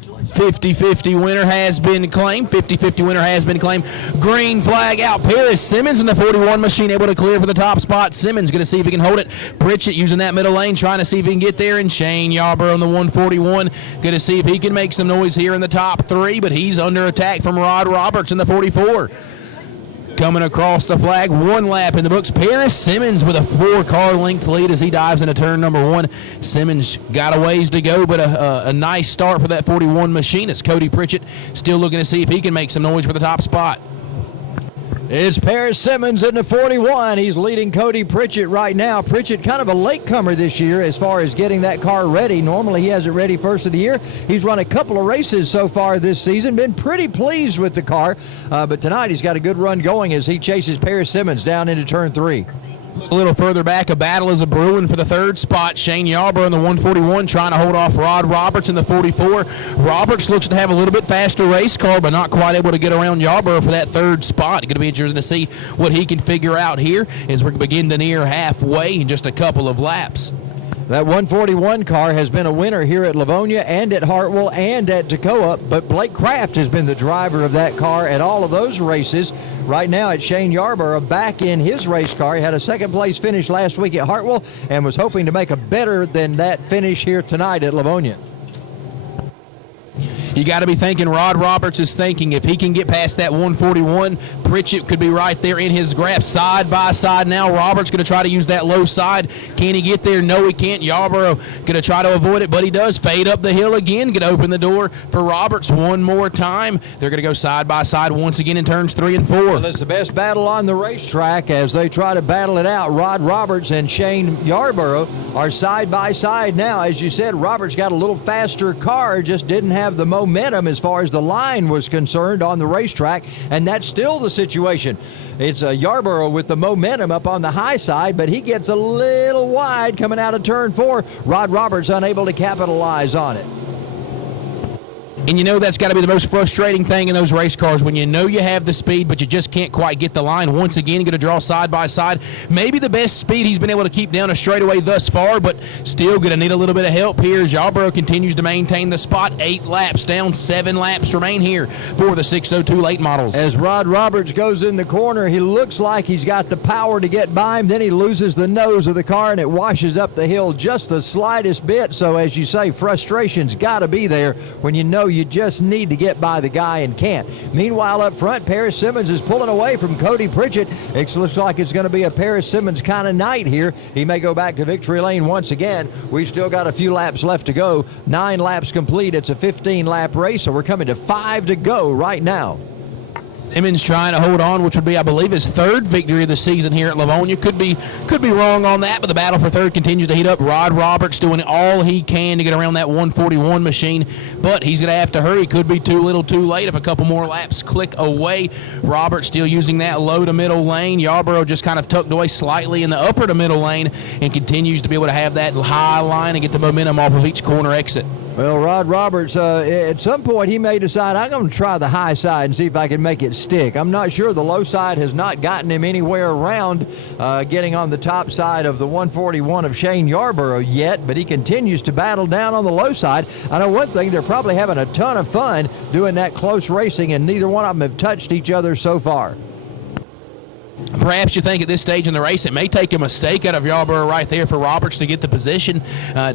50-50 winner has been claimed. 50-50 winner has been claimed. Green flag out. Paris Simmons in the 41 machine able to clear for the top spot. Simmons going to see if he can hold it. Pritchett using that middle lane, trying to see if he can get there. And Shane Yarborough in the 141 going to see if he can make some noise here in the top three, but he's under attack from Rod Roberts in the 44. Coming across the flag, one lap in the books. Paris Simmons with a 4-car length lead as he dives into turn number 1. Simmons got a ways to go, but a nice start for that 41 machine. It's Cody Pritchett still looking to see if he can make some noise for the top spot. It's Paris Simmons in the 41. He's leading Cody Pritchett right now. Pritchett kind of a latecomer this year as far as getting that car ready. Normally he has it ready first of the year. He's run a couple of races so far this season. Been pretty pleased with the car. But tonight he's got a good run going as he chases Paris Simmons down into turn 3. A little further back, a battle is brewing for the third spot. Shane Yarborough in the 141 trying to hold off Rod Roberts in the 44. Roberts looks to have a little bit faster race car, but not quite able to get around Yarborough for that third spot. Going to be interesting to see what he can figure out here as we begin to near halfway in just a couple of laps. That 141 car has been a winner here at Lavonia and at Hartwell and at Toccoa, but Blake Kraft has been the driver of that car at all of those races. Right now it's Shane Yarborough back in his race car. He had a second-place finish last week at Hartwell and was hoping to make a better than that finish here tonight at Lavonia. You got to be thinking Rod Roberts is thinking if he can get past that 141, Pritchett could be right there in his graph side by side now. Roberts going to try to use that low side. Can he get there? No, he can't. Yarborough going to try to avoid it, but he does. Fade up the hill again. Going to open the door for Roberts one more time. They're going to go side by side once again in turns 3 and 4. Well, it's the best battle on the racetrack as they try to battle it out. Rod Roberts and Shane Yarborough are side by side now. As you said, Roberts got a little faster car, just didn't have the momentum as far as the line was concerned on the racetrack, and that's still the situation. It's Yarborough with the momentum up on the high side, but he gets a little wide coming out of turn 4. Rod Roberts unable to capitalize on it. And you know that's got to be the most frustrating thing in those race cars when you know you have the speed, but you just can't quite get the line. Once again, going to draw side by side. Maybe the best speed he's been able to keep down a straightaway thus far, but still going to need a little bit of help here as Yarborough continues to maintain the spot. 8 laps down, 7 laps remain here for the 602 late models. As Rod Roberts goes in the corner, he looks like he's got the power to get by him. Then he loses the nose of the car, and it washes up the hill just the slightest bit. So, as you say, frustration's got to be there when you know you just need to get by the guy and can't. Meanwhile, up front, Paris Simmons is pulling away from Cody Pritchett. It looks like it's going to be a Paris Simmons kind of night here. He may go back to victory lane once again. We've still got a few laps left to go. 9 laps complete. It's a 15-lap race, so we're coming to 5 to go right now. Simmons trying to hold on, which would be, I believe, his third victory of the season here at Lavonia. Could be wrong on that, but the battle for third continues to heat up. Rod Roberts doing all he can to get around that 141 machine, but he's going to have to hurry. Could be too little too late if a couple more laps click away. Roberts still using that low to middle lane. Yarborough just kind of tucked away slightly in the upper to middle lane and continues to be able to have that high line and get the momentum off of each corner exit. Well, Rod Roberts, at some point he may decide, I'm going to try the high side and see if I can make it stick. I'm not sure. The low side has not gotten him anywhere around getting on the top side of the 141 of Shane Yarborough yet, but he continues to battle down on the low side. I know one thing, they're probably having a ton of fun doing that close racing, and neither one of them have touched each other so far. Perhaps you think at this stage in the race it may take a mistake out of Yarborough right there for Roberts to get the position.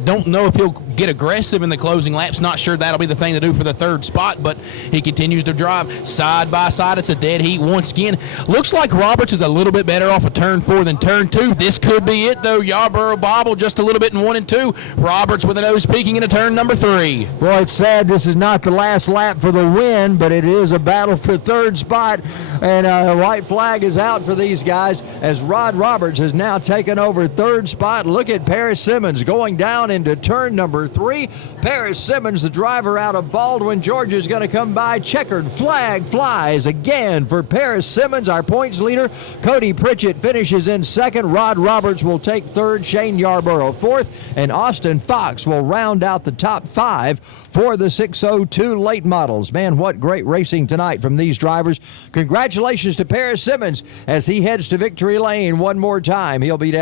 Don't know if he'll get aggressive in the closing laps. Not sure that'll be the thing to do for the third spot, but he continues to drive side by side. It's a dead heat once again. Looks like Roberts is a little bit better off of turn 4 than turn 2. This could be it, though. Yarborough bobbled just a little bit in 1 and 2. Roberts with a nose peeking into turn number 3. Well, it's sad this is not the last lap for the win, but it is a battle for third spot, and a white flag is out for these guys as Rod Roberts has now taken over third spot. Look at Paris Simmons going down into turn number 3. Paris Simmons, the driver out of Baldwin, Georgia, is going to come by. Checkered flag flies again for Paris Simmons, our points leader. Cody Pritchett finishes in second. Rod Roberts will take third. Shane Yarborough fourth, and Austin Fox will round out the top 5 for the 602 late models. Man, what great racing tonight from these drivers. Congratulations to Paris Simmons as he heads to victory lane one more time. He'll be down